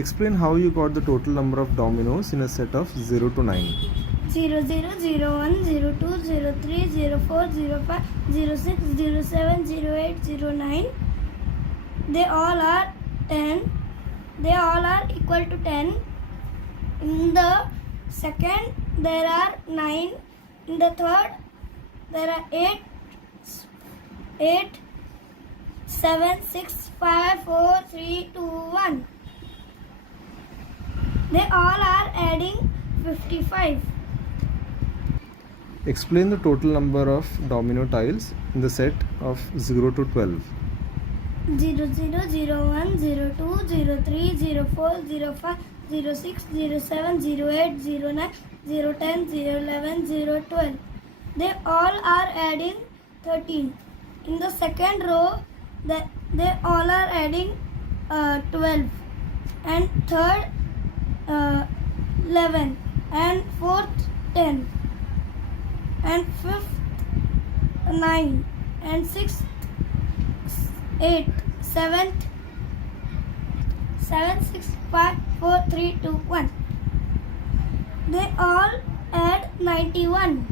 Explain how you got the total number of dominoes in a set of 0 to 9. 0 0 0 1 0 2 0 3 0 4 0 5 0 6 0 7 0 8 0 9. They all are 10. They all are equal to 10. In the second there are 9. In the third there are 8 7 6 5 4 3 2 1. They all are adding 55. Explain the total number of domino tiles in the set of 0 to 12. 0 0 0 1 0 2 0 3 0 4 0 5 0 6 0 7 0 8 0 9 0 10 0 11 0 12. They all are adding 13. In the second row they all are adding 12, and third 11, and fourth 10, and fifth 9, and sixth 8, seventh 7 6 5 4 3 2 1. They all add 91.